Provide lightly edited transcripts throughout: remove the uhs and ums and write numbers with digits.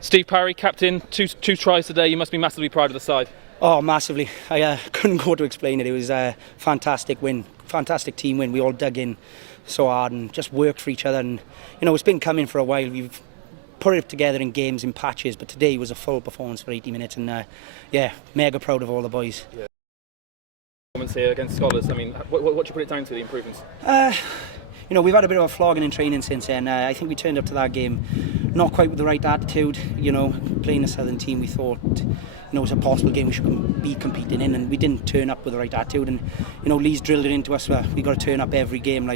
Steve Parry, captain, two tries today. You must be massively proud of the side. Oh, massively. I couldn't go to explain it. It was a fantastic win, fantastic team win. We all dug in so hard and just worked for each other. And it's been coming for a while. We've put it together in games, in patches, but today was a full performance for 80 minutes. And mega proud of all the boys. Yeah. Performance here against Scholars. I mean, what do you put it down to, the improvements? We've had a bit of a flogging in training since then. I think we turned up to that game not quite with the right attitude. Playing a Southern team, we thought it was a possible game we should be competing in, and we didn't turn up with the right attitude. And Lee's drilled it into us where we got to turn up every game,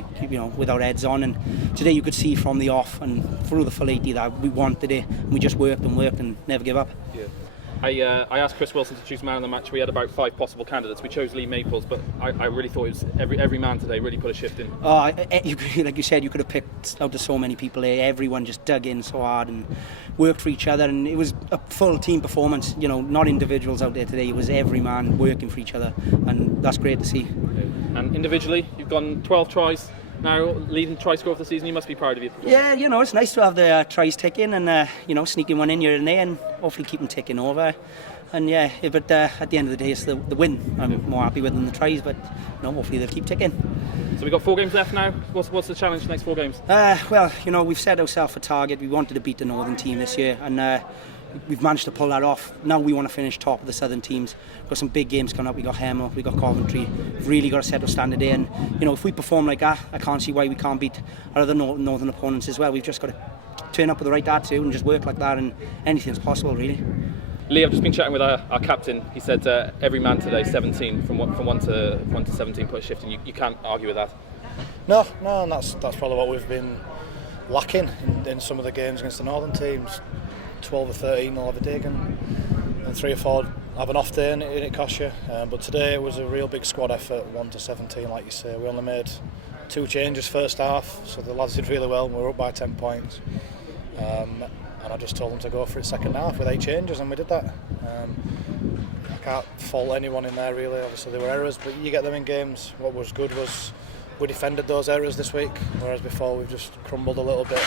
with our heads on. And today you could see from the off and through the full 80 that we wanted it, and we just worked and never give up. Yeah. I asked Chris Wilson to choose man of the match. We had about 5 possible candidates. We chose Lee Maples, but I really thought it was every man today really put a shift in. Like you said, you could have picked out of so many people there. Everyone just dug in so hard and worked for each other, and it was a full team performance. Not individuals out there today. It was every man working for each other, and that's great to see. And individually, you've gone 12 tries. Now, leading try scorer of the season, you must be proud of you. Yeah, it's nice to have the tries ticking and, sneaking one in here and there and hopefully keep them ticking over. And but at the end of the day, it's the win I'm more happy with than the tries, but hopefully they'll keep ticking. So we've got 4 games left now. What's the challenge for the next 4 games? We've set ourselves a target. We wanted to beat the Northern team this year, and we've managed to pull that off. Now we want to finish top of the Southern teams. We've got some big games coming up. We've got Hemel, we've got Coventry. We've really got to set our standard there. And if we perform like that, I can't see why we can't beat our other Northern opponents as well. We've just got to turn up with the right attitude and just work like that, and anything's possible, really. Lee, I've just been chatting with our captain. He said every man today, 17 from 1 to 17 put a shift in. You can't argue with that. No, and that's probably what we've been lacking in some of the games against the Northern teams. 12 or 13 will have a dig, and 3 or 4 have an off day and it costs you. But today it was a real big squad effort, 1 to 17, like you say. We only made 2 changes first half, so the lads did really well. We were up by 10 points. And I just told them to go for it second half with 8 changes, and we did that. I can't fault anyone in there really. Obviously there were errors, but you get them in games. What was good was we defended those errors this week, whereas before we've just crumbled a little bit.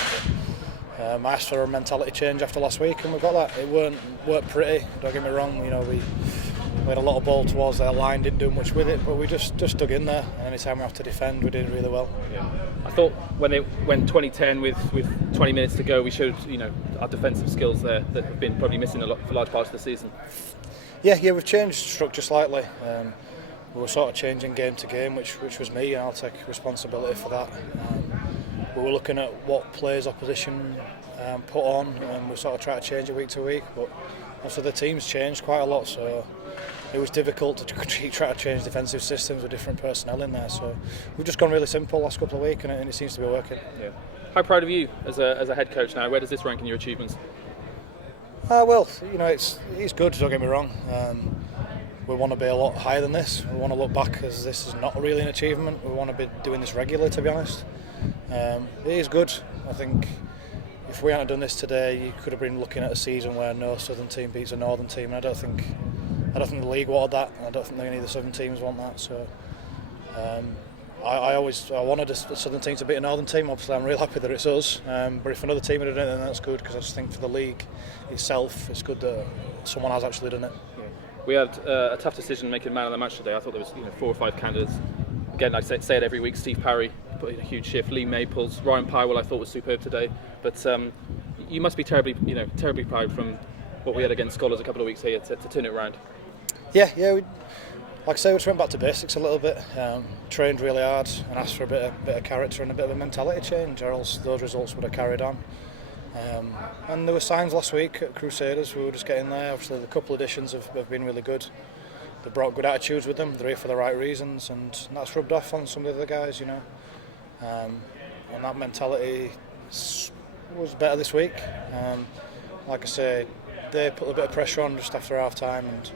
I asked for a mentality change after last week, and we got that. It weren't pretty, don't get me wrong. We had a lot of ball towards their line, didn't do much with it, but we just dug in there. And any time we have to defend, we did really well. Yeah. I thought when they went 2010 with 20 minutes to go, we showed our defensive skills there that have been probably missing for large parts of the season. Yeah, we've changed structure slightly. We were sort of changing game to game, which was me, and I'll take responsibility for that. We were looking at what players opposition put on, and we sort of try to change it week to week, but also the team's changed quite a lot, so it was difficult to try to change defensive systems with different personnel in there. So we've just gone really simple last couple of weeks, and it seems to be working. Yeah. How proud of you as a head coach now? Where does this rank in your achievements? It's good, don't get me wrong. We want to be a lot higher than this. We want to look back as this is not really an achievement. We want to be doing this regularly, to be honest. It is good. I think if we hadn't done this today, you could have been looking at a season where no Southern team beats a Northern team, and I don't think the league wanted that, and I don't think any of the Southern teams want that. So I wanted the Southern team to beat a Northern team. Obviously I'm really happy that it's us, but if another team had done it, then that's good, because I just think for the league itself it's good that someone has actually done it. Yeah. We had a tough decision making man of the match today. I thought there was 4 or 5 candidates. Again, I say it every week. Steve Parry put in a huge shift. Lee Maples, Ryan Powell, I thought was superb today. But you must be terribly proud from what we had against Scholars a couple of weeks here to turn it around. Yeah. Like I say, we just went back to basics a little bit. Trained really hard and asked for a bit of character and a bit of a mentality change, or else those results would have carried on. And there were signs last week at Crusaders. We were just getting there. Obviously, the couple of additions have been really good. They brought good attitudes with them. They're here for the right reasons, and that's rubbed off on some of the other guys, And that mentality was better this week. Like I say, they put a bit of pressure on just after half time, and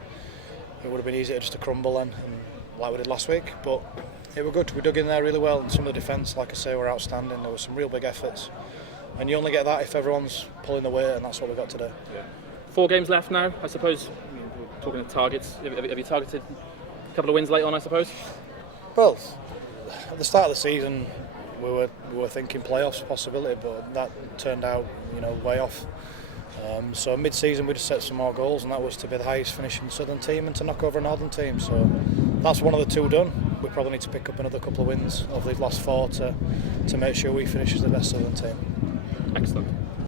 it would have been easier just to crumble then, like we did last week. But it were good. We dug in there really well, and some of the defence, like I say, were outstanding. There were some real big efforts, and you only get that if everyone's pulling the weight, and that's what we got today. Yeah. 4 games left now, I suppose. Talking of targets, have you targeted a couple of wins late on, I suppose? Well, at the start of the season, we were thinking playoffs possibility, but that turned out way off. So mid-season we just set some more goals, and that was to be the highest finishing Southern team and to knock over a Northern team. So that's one of the two done. We probably need to pick up another couple of wins over these last 4 to make sure we finish as the best Southern team. Excellent.